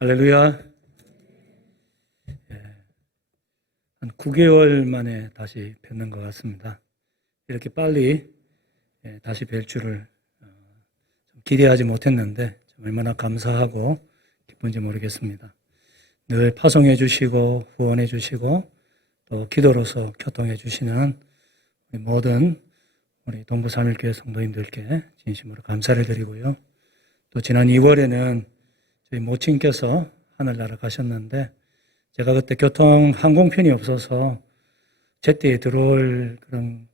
할렐루야. 한 9개월 만에 다시 뵙는 것 같습니다. 이렇게 빨리 다시 뵐 줄을 기대하지 못했는데 얼마나 감사하고 기쁜지 모르겠습니다. 늘 파송해 주시고 후원해 주시고 또 기도로서 교통해 주시는 우리 모든 우리 동부 삼일교회 성도님들께 진심으로 감사를 드리고요. 또 지난 2월에는 저희 모친께서 하늘나라 가셨는데 제가 그때 항공편이 없어서 제때에 들어올 그런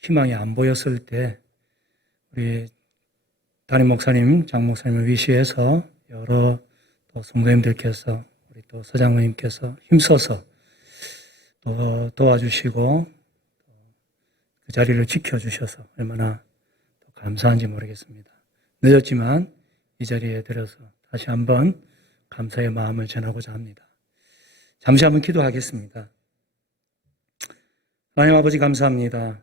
희망이 안 보였을 때 우리 담임 목사님, 장 목사님을 위시해서 여러 또 성도님들께서 우리 또 서장님께서 힘써서 또 도와주시고 그 자리를 지켜주셔서 얼마나 또 감사한지 모르겠습니다. 늦었지만 이 자리에 들어서 다시 한번 감사의 마음을 전하고자 합니다. 잠시 한번 기도하겠습니다. 하나님 아버지 감사합니다.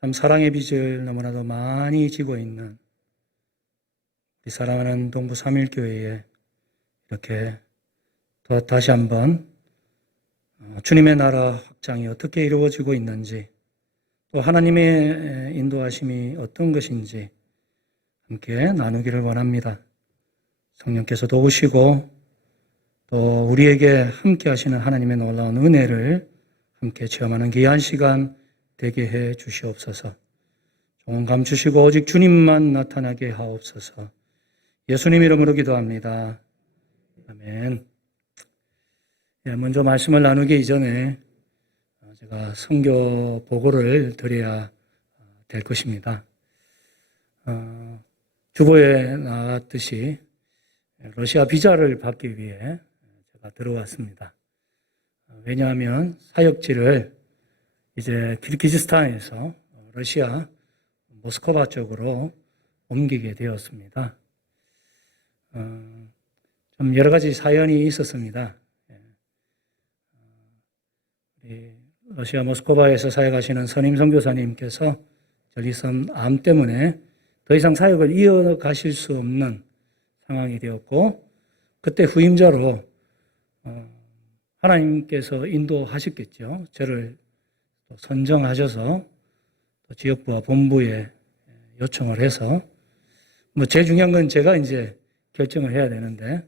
참 사랑의 빚을 너무나도 많이 지고 있는 우리 사랑하는 동부 삼일교회에 이렇게 또 다시 한번 주님의 나라 확장이 어떻게 이루어지고 있는지 또 하나님의 인도하심이 어떤 것인지 함께 나누기를 원합니다. 성령께서 도우시고 또 우리에게 함께 하시는 하나님의 놀라운 은혜를 함께 체험하는 귀한 시간 되게 해 주시옵소서. 종은 감추시고 오직 주님만 나타나게 하옵소서. 예수님 이름으로 기도합니다. 아멘. 먼저 말씀을 나누기 이전에 제가 선교 보고를 드려야 될 것입니다. 주보에 나왔듯이 러시아 비자를 받기 위해 제가 들어왔습니다. 왜냐하면 사역지를 이제 키르기즈스탄에서 러시아 모스크바 쪽으로 옮기게 되었습니다. 좀 여러 가지 사연이 있었습니다. 러시아 모스크바에서 사역하시는 선임 선교사님께서 전리선 암 때문에 더 이상 사역을 이어가실 수 없는 상황이 되었고 그때 후임자로 하나님께서 인도하셨겠죠. 저를 선정하셔서 지역부와 본부에 요청을 해서 제일 중요한 건 제가 이제 결정을 해야 되는데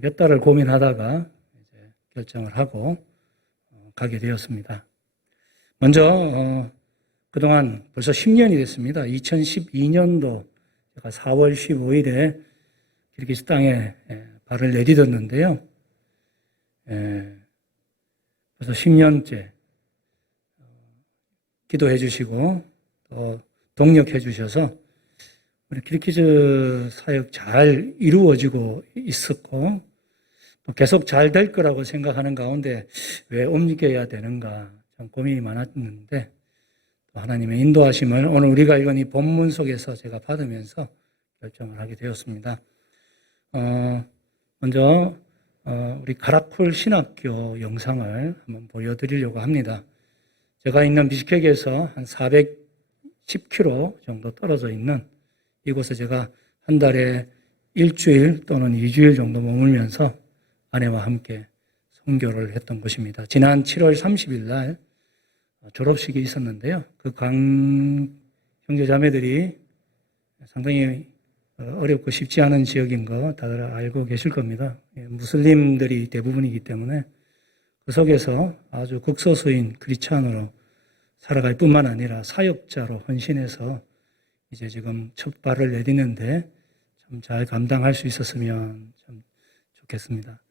몇 달을 고민하다가 이제 결정을 하고 가게 되었습니다. 먼저 그동안 벌써 10년이 됐습니다. 2012년도 제가 4월 15일에 키르기스 땅에 발을 내딛었는데요. 벌써 10년째 기도해 주시고 또 동력해 주셔서 우리 키르기즈 사역 잘 이루어지고 있었고 또 계속 잘 될 거라고 생각하는 가운데 왜 옮겨야 되는가 참 고민이 많았는데 하나님의 인도하심을 오늘 우리가 읽은 이 본문 속에서 제가 받으면서 결정을 하게 되었습니다. 먼저 우리 가라쿨 신학교 영상을 한번 보여드리려고 합니다. 제가 있는 비스케크에서 한 410km 정도 떨어져 있는 이곳에 제가 한 달에 일주일 또는 2주일 정도 머물면서 아내와 함께 선교를 했던 곳입니다. 지난 7월 30일 날 졸업식이 있었는데요. 그 형제자매들이 상당히 어렵고 쉽지 않은 지역인 거 다들 알고 계실 겁니다. 무슬림들이 대부분이기 때문에 그 속에서 아주 극소수인 크리스찬으로 살아갈 뿐만 아니라 사역자로 헌신해서 이제 지금 첫 발을 내딛는데 참 잘 감당할 수 있었으면 참 좋겠습니다.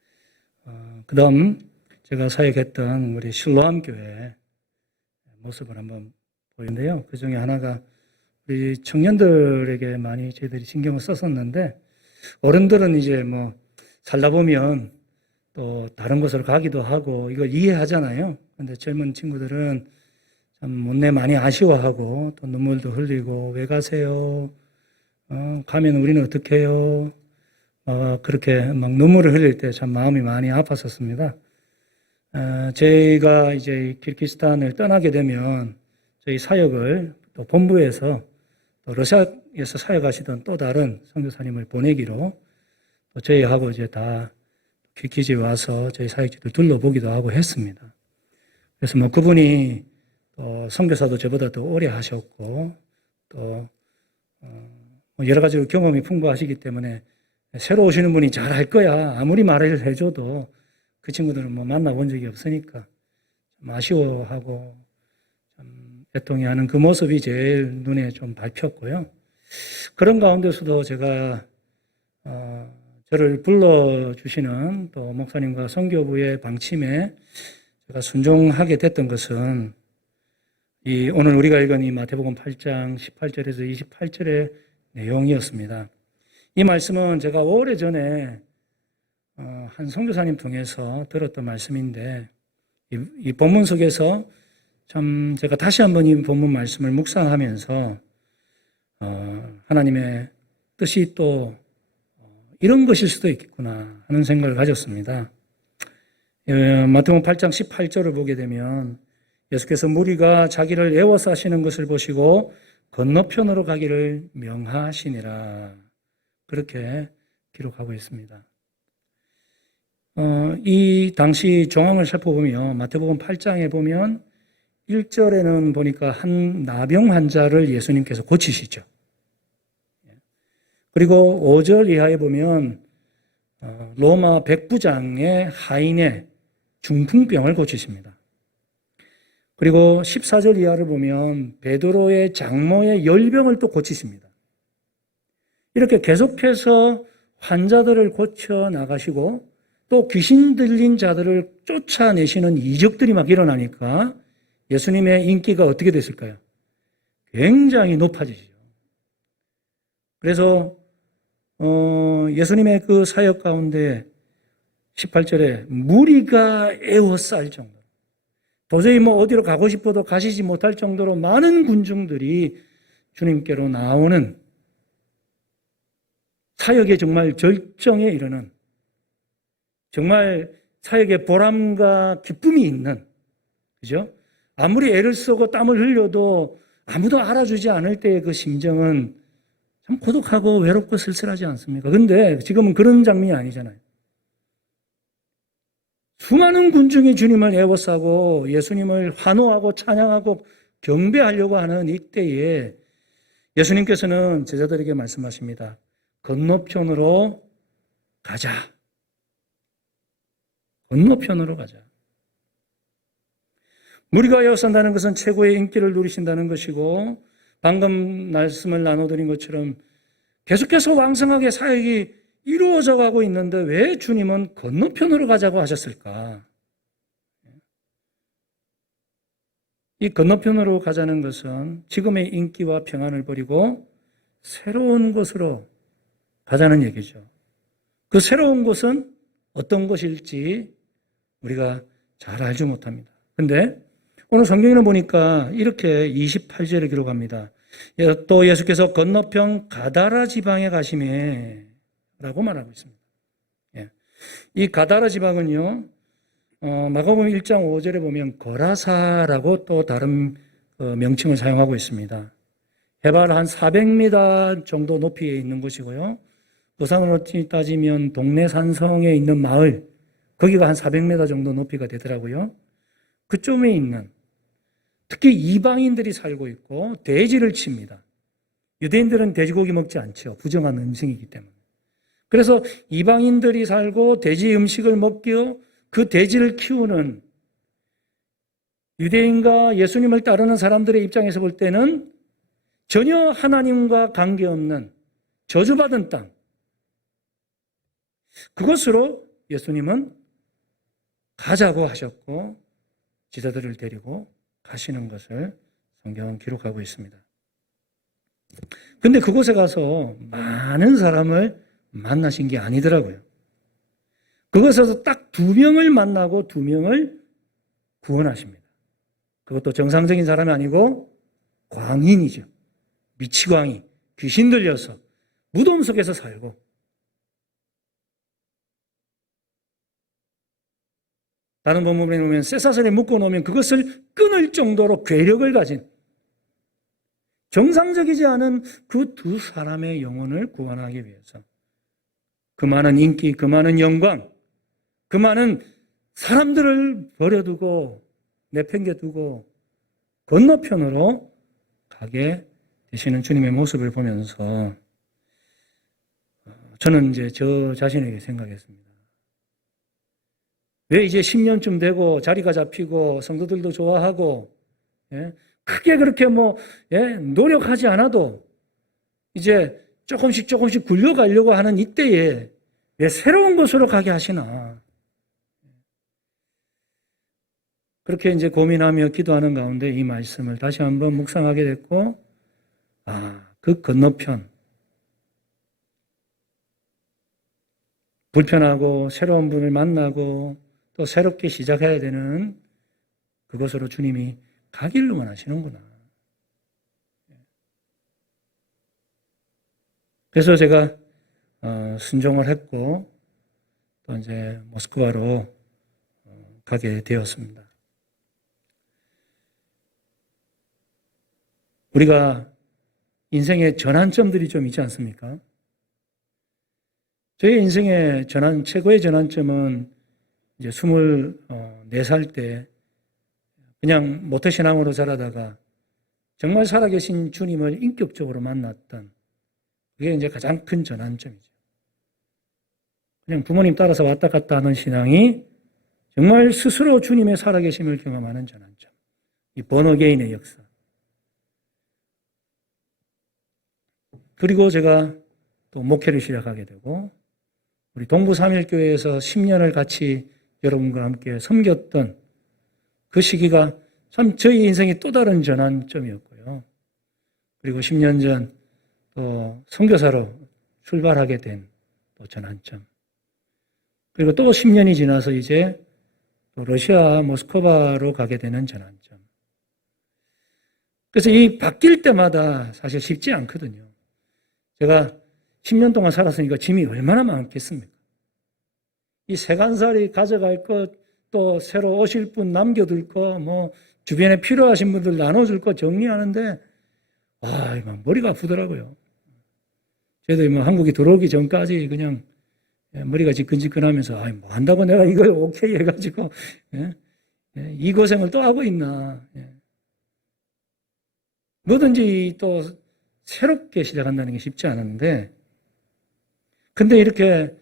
그 다음 제가 사역했던 우리 실로암 교회 모습을 한번 보이는데요. 그 중에 하나가 우리 청년들에게 많이 저희들이 신경을 썼었는데 어른들은 이제 살다 보면 또 다른 곳으로 가기도 하고 이걸 이해하잖아요. 근데 젊은 친구들은 참 못내 많이 아쉬워하고 또 눈물도 흘리고 왜 가세요? 가면 우리는 어떻게 해요? 그렇게 막 눈물을 흘릴 때 참 마음이 많이 아팠었습니다. 저희가 이제 키르기스탄을 떠나게 되면 저희 사역을 또 본부에서 또 러시아에서 사역하시던 또 다른 선교사님을 보내기로 또 저희하고 이제 다 기지에 와서 저희 사역지를 둘러보기도 하고 했습니다. 그래서 뭐 그분이 또 선교사도 저보다 더 오래 하셨고 또 뭐 여러 가지로 경험이 풍부하시기 때문에 새로 오시는 분이 잘 할 거야 아무리 말을 해줘도 그 친구들은 뭐 만나본 적이 없으니까 좀 아쉬워하고 좀 애통해하는 그 모습이 제일 눈에 좀 밟혔고요. 그런 가운데서도 제가 저를 불러주시는 또 목사님과 선교부의 방침에 제가 순종하게 됐던 것은 오늘 우리가 읽은 이 마태복음 8장 18절에서 28절의 내용이었습니다. 이 말씀은 제가 오래전에 한 선교사님 통해서 들었던 말씀인데 이 본문 속에서 참 제가 다시 한번 이 본문 말씀을 묵상하면서 하나님의 뜻이 또 이런 것일 수도 있겠구나 하는 생각을 가졌습니다. 마태복음 8장 18절을 보게 되면 예수께서 무리가 자기를 애워싸시는 것을 보시고 건너편으로 가기를 명하시니라 그렇게 기록하고 있습니다. 이 당시 정황을 살펴보면 마태복음 8장에 보면 1절에는 보니까 한 나병 환자를 예수님께서 고치시죠. 그리고 5절 이하에 보면 로마 백부장의 하인의 중풍병을 고치십니다. 그리고 14절 이하를 보면 베드로의 장모의 열병을 또 고치십니다. 이렇게 계속해서 환자들을 고쳐 나가시고 또 귀신 들린 자들을 쫓아내시는 이적들이 막 일어나니까 예수님의 인기가 어떻게 됐을까요? 굉장히 높아지죠. 그래서 예수님의 그 사역 가운데 18절에 무리가 에워쌀 정도 도저히 뭐 어디로 가고 싶어도 가시지 못할 정도로 많은 군중들이 주님께로 나오는 사역의 정말 절정에 이르는 정말 사역의 보람과 기쁨이 있는 그죠? 아무리 애를 쓰고 땀을 흘려도 아무도 알아주지 않을 때의 그 심정은 참 고독하고 외롭고 쓸쓸하지 않습니까? 근데 지금은 그런 장면이 아니잖아요. 수많은 군중이 주님을 애워싸고 예수님을 환호하고 찬양하고 경배하려고 하는 이때에 예수님께서는 제자들에게 말씀하십니다. 건너편으로 가자. 건너편으로 가자. 무리가 애워싼다는 것은 최고의 인기를 누리신다는 것이고 방금 말씀을 나눠드린 것처럼 계속해서 왕성하게 사역이 이루어져 가고 있는데 왜 주님은 건너편으로 가자고 하셨을까? 이 건너편으로 가자는 것은 지금의 인기와 평안을 버리고 새로운 곳으로 가자는 얘기죠. 그 새로운 곳은 어떤 곳일지 우리가 잘 알지 못합니다. 그런데 오늘 성경에는 보니까 이렇게 28절에 기록합니다. 또 예수께서 건너편 가다라 지방에 가시매 라고 말하고 있습니다. 이 가다라 지방은요, 마가복음 1장 5절에 보면 거라사라고 또 다른 명칭을 사용하고 있습니다. 해발 한 400m 정도 높이에 있는 곳이고요. 부산으로 따지면 동네 산성에 있는 마을, 거기가 한 400m 정도 높이가 되더라고요. 그쪽에 있는 특히 이방인들이 살고 있고 돼지를 칩니다. 유대인들은 돼지고기 먹지 않죠. 부정한 음식이기 때문에. 그래서 이방인들이 살고 돼지 음식을 먹기에 그 돼지를 키우는 유대인과 예수님을 따르는 사람들의 입장에서 볼 때는 전혀 하나님과 관계없는 저주받은 땅. 그것으로 예수님은 가자고 하셨고 제자들을 데리고 가시는 것을 성경은 기록하고 있습니다. 근데 그곳에 가서 많은 사람을 만나신 게 아니더라고요. 그곳에서 딱 2명을 만나고 2명을 구원하십니다. 그것도 정상적인 사람이 아니고 광인이죠. 미치광이, 귀신 들려서 무덤 속에서 살고 다른 본문에 보면 쇠사슬에 묶어놓으면 그것을 끊을 정도로 괴력을 가진 정상적이지 않은 그 두 사람의 영혼을 구원하기 위해서 그 많은 인기, 그 많은 영광, 그 많은 사람들을 버려두고 내팽개두고 건너편으로 가게 되시는 주님의 모습을 보면서 저는 이제 저 자신에게 생각했습니다. 왜 이제 10년쯤 되고 자리가 잡히고 성도들도 좋아하고 크게 그렇게 노력하지 않아도 이제 조금씩 굴려가려고 하는 이때에 왜 새로운 곳으로 가게 하시나. 그렇게 이제 고민하며 기도하는 가운데 이 말씀을 다시 한번 묵상하게 됐고, 그 건너편, 불편하고 새로운 분을 만나고 또 새롭게 시작해야 되는 그것으로 주님이 가기를 원하시는구나. 그래서 제가 순종을 했고 또 이제 모스크바로 가게 되었습니다. 우리가 인생의 전환점들이 좀 있지 않습니까? 저희 인생의 최고의 전환점은 이제 24살 때 그냥 모태신앙으로 자라다가 정말 살아계신 주님을 인격적으로 만났던 그게 이제 가장 큰 전환점이죠. 그냥 부모님 따라서 왔다 갔다 하는 신앙이 정말 스스로 주님의 살아계심을 경험하는 전환점. 이 번어게인의 역사. 그리고 제가 또 목회를 시작하게 되고 우리 동부삼일교회에서 10년을 같이 여러분과 함께 섬겼던 그 시기가 참 저희 인생의 또 다른 전환점이었고요. 그리고 10년 전 또 선교사로 출발하게 된 또 전환점. 그리고 또 10년이 지나서 이제 또 러시아 모스크바로 가게 되는 전환점. 그래서 이 바뀔 때마다 사실 쉽지 않거든요. 제가 10년 동안 살았으니까 짐이 얼마나 많겠습니까? 이 세간살이 가져갈 것, 또 새로 오실 분 남겨둘 거, 주변에 필요하신 분들 나눠줄 거 정리하는데, 머리가 아프더라고요. 저희도 한국에 들어오기 전까지 그냥 머리가 지끈지끈하면서, 뭐 한다고 내가 이거 오케이 해가지고, 이 고생을 또 하고 있나. 뭐든지 또 새롭게 시작한다는 게 쉽지 않은데, 근데 이렇게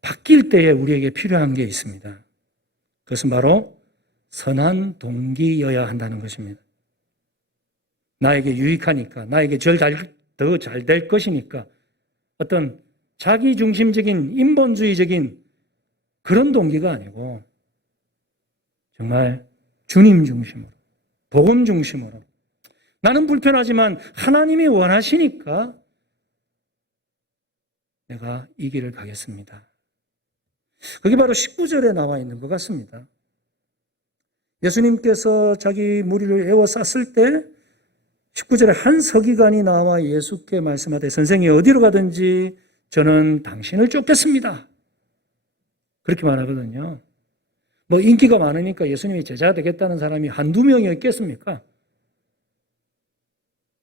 바뀔 때에 우리에게 필요한 게 있습니다. 그것은 바로 선한 동기여야 한다는 것입니다. 나에게 유익하니까, 나에게 더 잘 될 것이니까 어떤 자기중심적인 인본주의적인 그런 동기가 아니고 정말 주님 중심으로, 복음 중심으로 나는 불편하지만 하나님이 원하시니까 내가 이 길을 가겠습니다. 그게 바로 19절에 나와 있는 것 같습니다. 예수님께서 자기 무리를 에워쌌을 때 19절에 한 서기관이 나와 예수께 말씀하되 선생이 어디로 가든지 저는 당신을 쫓겠습니다. 그렇게 말하거든요. 인기가 많으니까 예수님이 제자 되겠다는 사람이 한두 명이었겠습니까?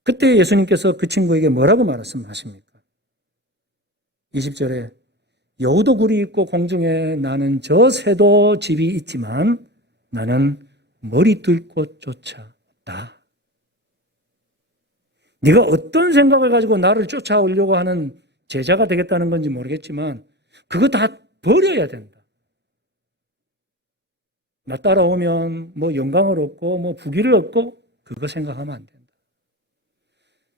그때 예수님께서 그 친구에게 뭐라고 말씀하십니까? 20절에 여우도 굴이 있고 공중에 나는 저 새도 집이 있지만 나는 머리 둘 곳조차 없다. 네가 어떤 생각을 가지고 나를 쫓아오려고 하는 제자가 되겠다는 건지 모르겠지만 그거 다 버려야 된다. 나 따라오면 영광을 얻고 부귀를 얻고 그거 생각하면 안 된다.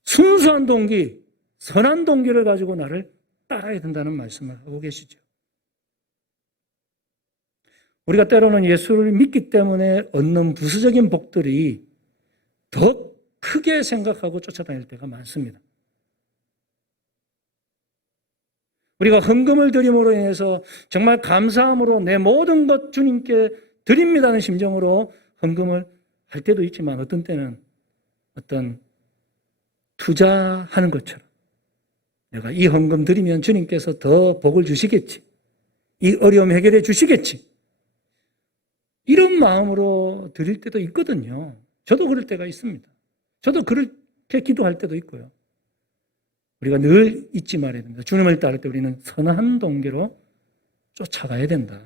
순수한 동기, 선한 동기를 가지고 나를 따라야 된다는 말씀을 하고 계시죠. 우리가 때로는 예수를 믿기 때문에 얻는 부수적인 복들이 더 크게 생각하고 쫓아다닐 때가 많습니다. 우리가 헌금을 드림으로 인해서 정말 감사함으로 내 모든 것 주님께 드립니다는 심정으로 헌금을 할 때도 있지만 어떤 때는 어떤 투자하는 것처럼 내가 이 헌금 드리면 주님께서 더 복을 주시겠지. 이 어려움 해결해 주시겠지. 이런 마음으로 드릴 때도 있거든요. 저도 그럴 때가 있습니다. 저도 그럴 그렇게 기도할 때도 있고요. 우리가 늘 잊지 말아야 됩니다. 주님을 따를 때 우리는 선한 동기로 쫓아가야 된다.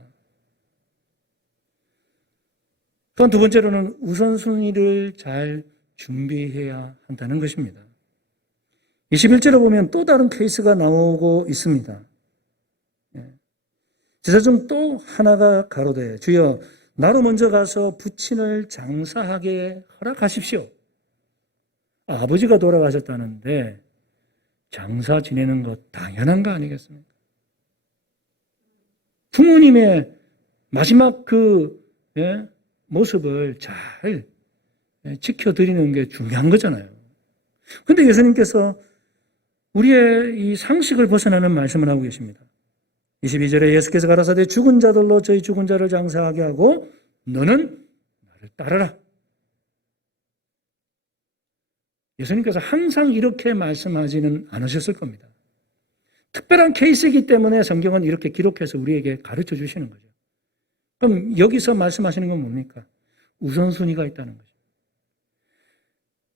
또한 두 번째로는 우선순위를 잘 준비해야 한다는 것입니다. 21절에 보면 또 다른 케이스가 나오고 있습니다. 제사 중 또 하나가 가로되 주여 나로 먼저 가서 부친을 장사하게 허락하십시오. 아버지가 돌아가셨다는데 장사 지내는 것 당연한 거 아니겠습니까? 부모님의 마지막 모습을 잘 지켜드리는 게 중요한 거잖아요. 그런데 예수님께서 우리의 이 상식을 벗어나는 말씀을 하고 계십니다. 22절에 예수께서 가라사대 죽은 자들로 저희 죽은 자를 장사하게 하고 너는 나를 따르라. 예수님께서 항상 이렇게 말씀하지는 않으셨을 겁니다. 특별한 케이스이기 때문에 성경은 이렇게 기록해서 우리에게 가르쳐 주시는 거죠. 그럼 여기서 말씀하시는 건 뭡니까? 우선순위가 있다는 거죠.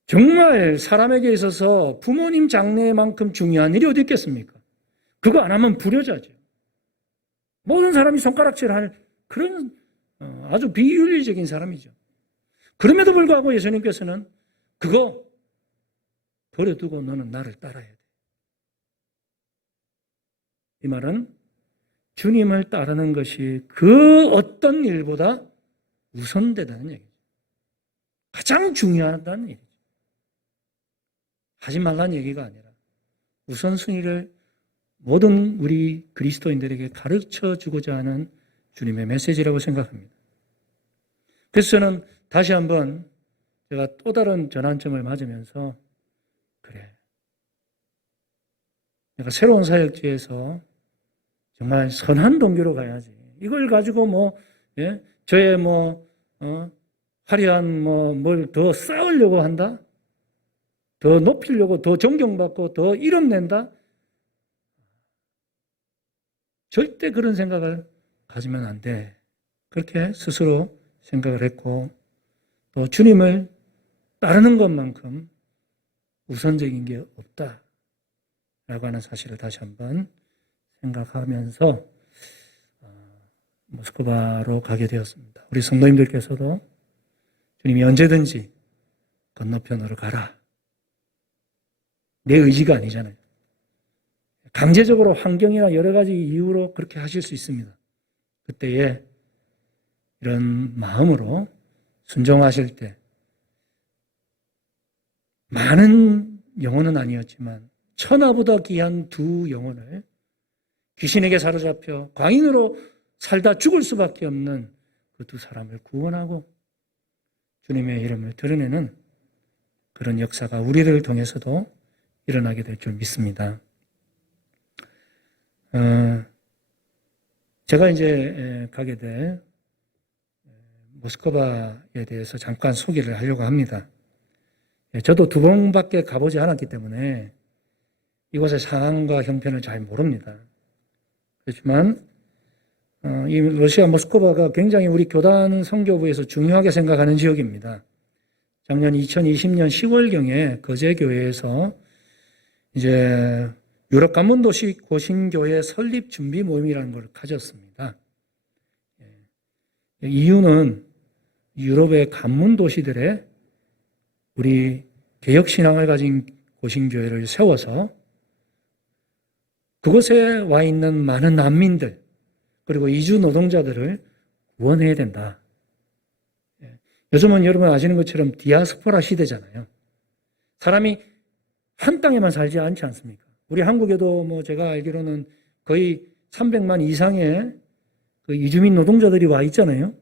정말 사람에게 있어서 부모님 장례만큼 중요한 일이 어디 있겠습니까? 그거 안 하면 불효자죠. 모든 사람이 손가락질할 그런 아주 비윤리적인 사람이죠. 그럼에도 불구하고 예수님께서는 그거 버려두고 너는 나를 따라야 돼. 이 말은 주님을 따르는 것이 그 어떤 일보다 우선되다는 얘기죠. 가장 중요하다는 얘기죠. 하지 말라는 얘기가 아니라 우선순위를 모든 우리 그리스도인들에게 가르쳐 주고자 하는 주님의 메시지라고 생각합니다. 그래서 저는 다시 한번 제가 또 다른 전환점을 맞으면서 그래, 내가 새로운 사역지에서 정말 선한 동기로 가야지. 이걸 가지고 저의 화려한 뭘 더 쌓으려고 한다? 더 높이려고, 더 존경받고, 더 이름 낸다? 절대 그런 생각을 가지면 안 돼. 그렇게 스스로 생각을 했고, 또 주님을 따르는 것만큼 우선적인 게 없다. 라고 하는 사실을 다시 한번 생각하면서 모스크바로 가게 되었습니다. 우리 성도님들께서도 주님이 언제든지 건너편으로 가라. 내 의지가 아니잖아요. 강제적으로 환경이나 여러 가지 이유로 그렇게 하실 수 있습니다. 그때에 이런 마음으로 순종하실 때 많은 영혼은 아니었지만 천하보다 귀한 두 영혼을 귀신에게 사로잡혀 광인으로 살다 죽을 수밖에 없는 그 두 사람을 구원하고 주님의 이름을 드러내는 그런 역사가 우리를 통해서도 일어나게 될 줄 믿습니다. 제가 이제 가게 될 모스크바에 대해서 잠깐 소개를 하려고 합니다. 저도 두 번밖에 가보지 않았기 때문에 이곳의 상황과 형편을 잘 모릅니다. 그렇지만 이 러시아 모스크바가 굉장히 우리 교단 선교부에서 중요하게 생각하는 지역입니다. 작년 2020년 10월경에 거제교회에서 이제 유럽 관문도시 고신교회 설립 준비 모임이라는 걸 가졌습니다. 이유는 유럽의 관문도시들에 우리 개혁신앙을 가진 고신교회를 세워서 그곳에 와 있는 많은 난민들 그리고 이주 노동자들을 구원해야 된다. 요즘은 여러분 아시는 것처럼 디아스포라 시대잖아요. 사람이 한 땅에만 살지 않지 않습니까? 우리 한국에도 제가 알기로는 거의 300만 이상의 그 이주민 노동자들이 와 있잖아요.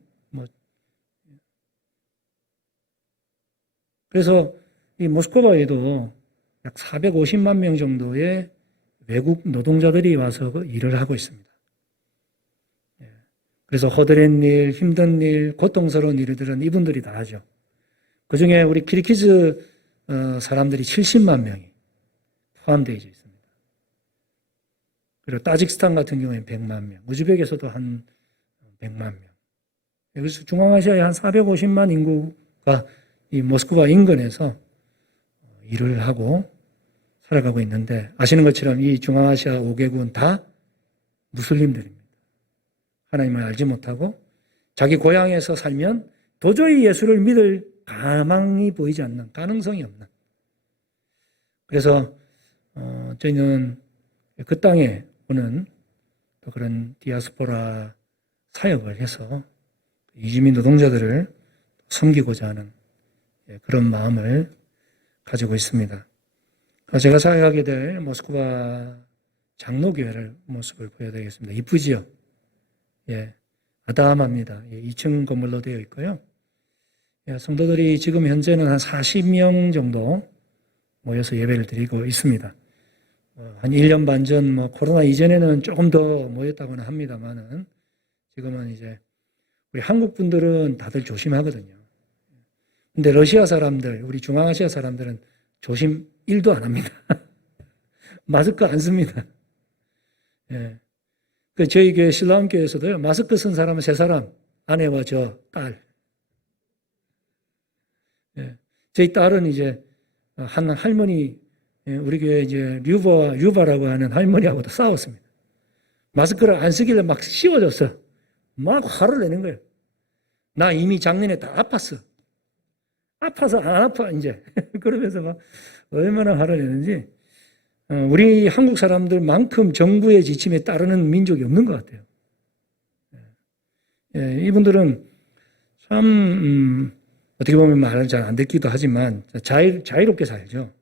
그래서 이 모스크바에도 약 450만 명 정도의 외국 노동자들이 와서 일을 하고 있습니다. 그래서 허드렛 일, 힘든 일, 고통스러운 일들은 이분들이 다 하죠. 그 중에 우리 키르기즈 사람들이 70만 명이 포함되어 있습니다. 그리고 따직스탄 같은 경우에는 100만 명, 우즈벡에서도 한 100만 명. 그래서 중앙아시아에 한 450만 인구가 이 모스크바 인근에서 일을 하고 살아가고 있는데 아시는 것처럼 이 중앙아시아 5개국은 다 무슬림들입니다. 하나님을 알지 못하고 자기 고향에서 살면 도저히 예수를 믿을 가망이 보이지 않는, 가능성이 없는. 그래서 저희는 그 땅에 오는 또 그런 디아스포라 사역을 해서 이주민 노동자들을 섬기고자 하는 그런 마음을 가지고 있습니다. 제가 사역하게 될 모스크바 장로교회를 모습을 보여드리겠습니다. 이쁘지요? 예, 아담합니다. 2층 건물로 되어 있고요. 성도들이 지금 현재는 한 40명 정도 모여서 예배를 드리고 있습니다. 한 1년 반 전 코로나 이전에는 조금 더 모였다고는 합니다만은 지금은 이제 우리 한국 분들은 다들 조심하거든요. 근데 러시아 사람들, 우리 중앙아시아 사람들은 조심 1도 안 합니다. 마스크 안 씁니다. 예. 저희 교회 신랑교회에서도요, 마스크 쓴 사람은 3사람, 아내와 저 딸. 예. 저희 딸은 이제 한 할머니, 우리 교회 이제 유바라고 하는 할머니하고도 싸웠습니다. 마스크를 안 쓰길래 막 씌워줬어. 막 화를 내는 거예요. 나 이미 작년에 다 아팠어. 아파서 안 아파, 이제. 그러면서 막 얼마나 화를 내는지. 우리 한국 사람들만큼 정부의 지침에 따르는 민족이 없는 것 같아요. 예, 이분들은 참, 어떻게 보면 말을 잘 안 듣기도 하지만 자유롭게 살죠.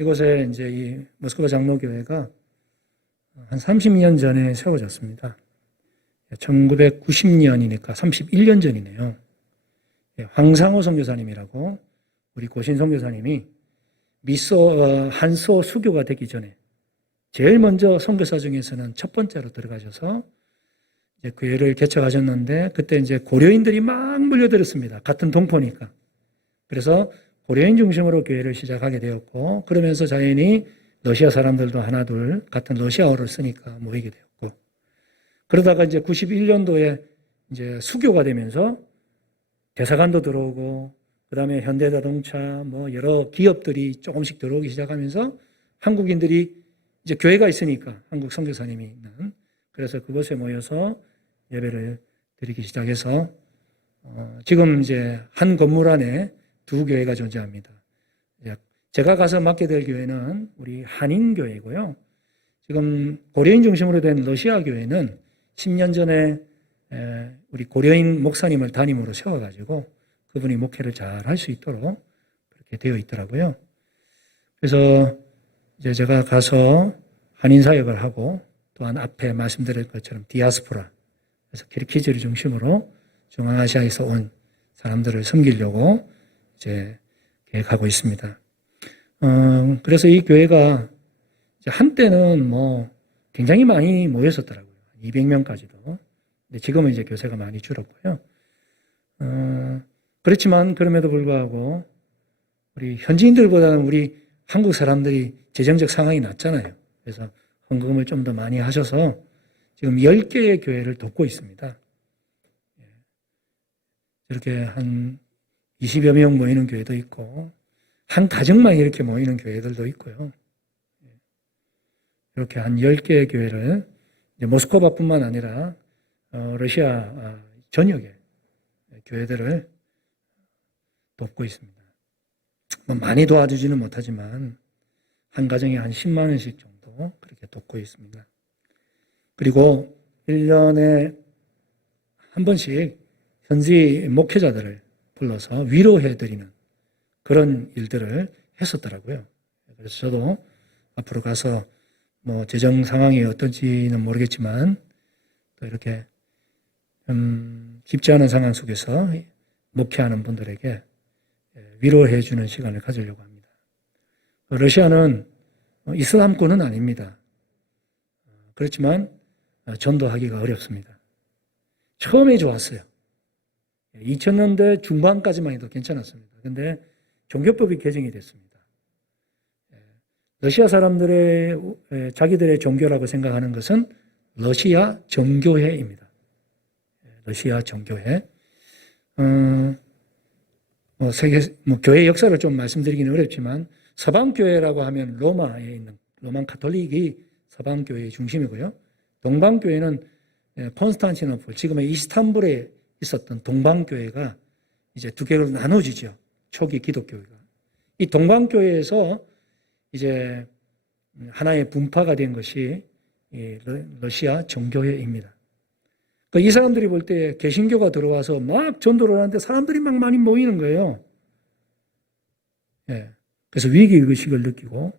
이곳에 이제 이 모스크바 장로교회가 한 30년 전에 세워졌습니다. 1990년이니까 31년 전이네요. 황상호 선교사님이라고 우리 고신 선교사님이 한소 수교가 되기 전에 제일 먼저 선교사 중에서는 첫 번째로 들어가셔서 이제 교회를 개척하셨는데 그때 이제 고려인들이 막 몰려들었습니다. 같은 동포니까. 그래서 고려인 중심으로 교회를 시작하게 되었고 그러면서 자연히 러시아 사람들도 하나 둘 같은 러시아어를 쓰니까 모이게 되었고 그러다가 이제 91년도에 이제 수교가 되면서 대사관도 들어오고 그다음에 현대자동차 여러 기업들이 조금씩 들어오기 시작하면서 한국인들이 이제 교회가 있으니까 한국 선교사님이 있는 그래서 그곳에 모여서 예배를 드리기 시작해서 지금 이제 한 건물 안에 2교회가 존재합니다. 제가 가서 맡게 될 교회는 우리 한인교회고요. 지금 고려인 중심으로 된 러시아 교회는 10년 전에 우리 고려인 목사님을 담임으로 세워가지고 그분이 목회를 잘 할 수 있도록 그렇게 되어 있더라고요. 그래서 이제 제가 가서 한인 사역을 하고 또한 앞에 말씀드린 것처럼 디아스포라, 그래서 키르기즈를 중심으로 중앙아시아에서 온 사람들을 섬기려고 이제 계획하고 있습니다. 그래서 이 교회가 이제 한때는 굉장히 많이 모였었더라고요. 200명까지도. 근데 지금은 이제 교세가 많이 줄었고요. 그렇지만 그럼에도 불구하고 우리 현지인들보다는 우리 한국 사람들이 재정적 상황이 낫잖아요. 그래서 헌금을 좀 더 많이 하셔서 지금 10개의 교회를 돕고 있습니다. 이렇게 한 20여 명 모이는 교회도 있고 한 가정만 이렇게 모이는 교회들도 있고요. 이렇게 한 10개의 교회를 모스크바뿐만 아니라 러시아 전역의 교회들을 돕고 있습니다. 많이 도와주지는 못하지만 한 가정에 한 10만 원씩 정도 그렇게 돕고 있습니다. 그리고 1년에 한 번씩 현지 목회자들을 불러서 위로해드리는 그런 일들을 했었더라고요. 그래서 저도 앞으로 가서 재정 상황이 어떤지는 모르겠지만 또 이렇게 쉽지 않은 상황 속에서 목회하는 분들에게 위로해주는 시간을 가지려고 합니다. 러시아는 이슬람권은 아닙니다. 그렇지만 전도하기가 어렵습니다. 처음에 좋았어요. 2000년대 중반까지만 해도 괜찮았습니다. 그런데 종교법이 개정이 됐습니다. 러시아 사람들의 자기들의 종교라고 생각하는 것은 러시아 정교회입니다. 러시아 정교회. 교회 역사를 좀 말씀드리기는 어렵지만 서방교회라고 하면 로마에 있는 로만 가톨릭이 서방교회의 중심이고요. 동방교회는 콘스탄티노플, 지금의 이스탄불에 있었던 동방교회가 이제 두 개로 나눠지죠. 초기 기독교회가. 이 동방교회에서 이제 하나의 분파가 된 것이 러시아 정교회입니다. 이 사람들이 볼 때 개신교가 들어와서 막 전도를 하는데 사람들이 막 많이 모이는 거예요. 그래서 위기의식을 느끼고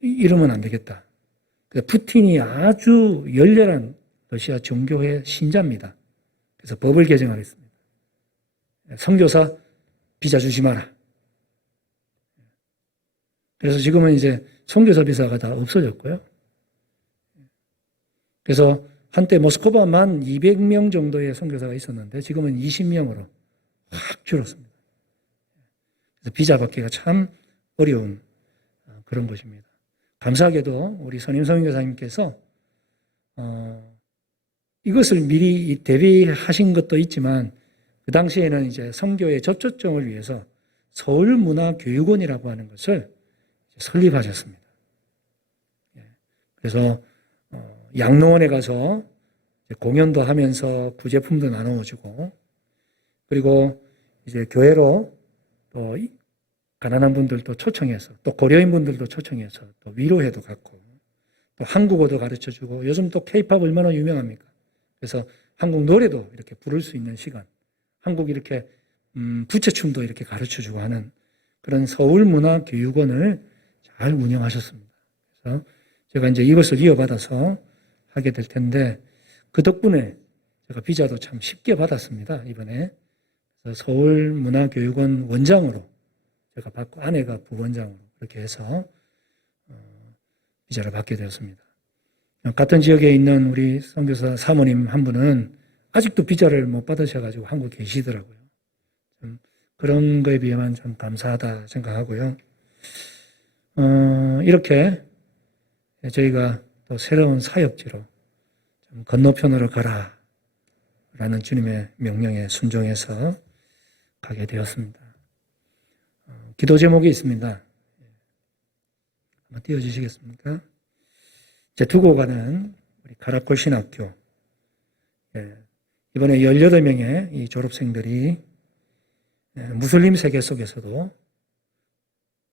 이러면 안 되겠다. 푸틴이 아주 열렬한 러시아 정교회 신자입니다. 그래서 법을 개정하겠습니다. 선교사 비자 주지 마라. 그래서 지금은 이제 선교사 비자가 다 없어졌고요. 그래서 한때 모스크바만 200명 정도의 선교사가 있었는데 지금은 20명으로 확 줄었습니다. 그래서 비자 받기가 참 어려운 그런 것입니다. 감사하게도 우리 선임 선교사님께서 이것을 미리 대비하신 것도 있지만 그 당시에는 이제 선교의 접촉점을 위해서 서울문화교육원이라고 하는 것을 설립하셨습니다. 그래서 양로원에 가서 공연도 하면서 구제품도 나누어주고 그리고 이제 교회로 또 가난한 분들도 초청해서 또 고려인 분들도 초청해서 또 위로회도 갖고 또 한국어도 가르쳐주고 요즘 또 K-팝 얼마나 유명합니까? 그래서 한국 노래도 이렇게 부를 수 있는 시간, 한국 이렇게 부채춤도 이렇게 가르쳐주고 하는 그런 서울문화교육원을 잘 운영하셨습니다. 그래서 제가 이제 이것을 이어받아서 하게 될 텐데 그 덕분에 제가 비자도 참 쉽게 받았습니다. 이번에 그래서 서울문화교육원 원장으로 제가 받고 아내가 부원장으로 그렇게 해서 비자를 받게 되었습니다. 같은 지역에 있는 우리 선교사 사모님 한 분은 아직도 비자를 못 받으셔가지고 한국에 계시더라고요. 그런 거에 비하면 참 감사하다 생각하고요. 이렇게 저희가 또 새로운 사역지로 건너편으로 가라 라는 주님의 명령에 순종해서 가게 되었습니다. 기도 제목이 있습니다. 한번 띄워주시겠습니까? 이제 두고 가는 우리 가라콜 신학교. 이번에 18명의 이 졸업생들이 무슬림 세계 속에서도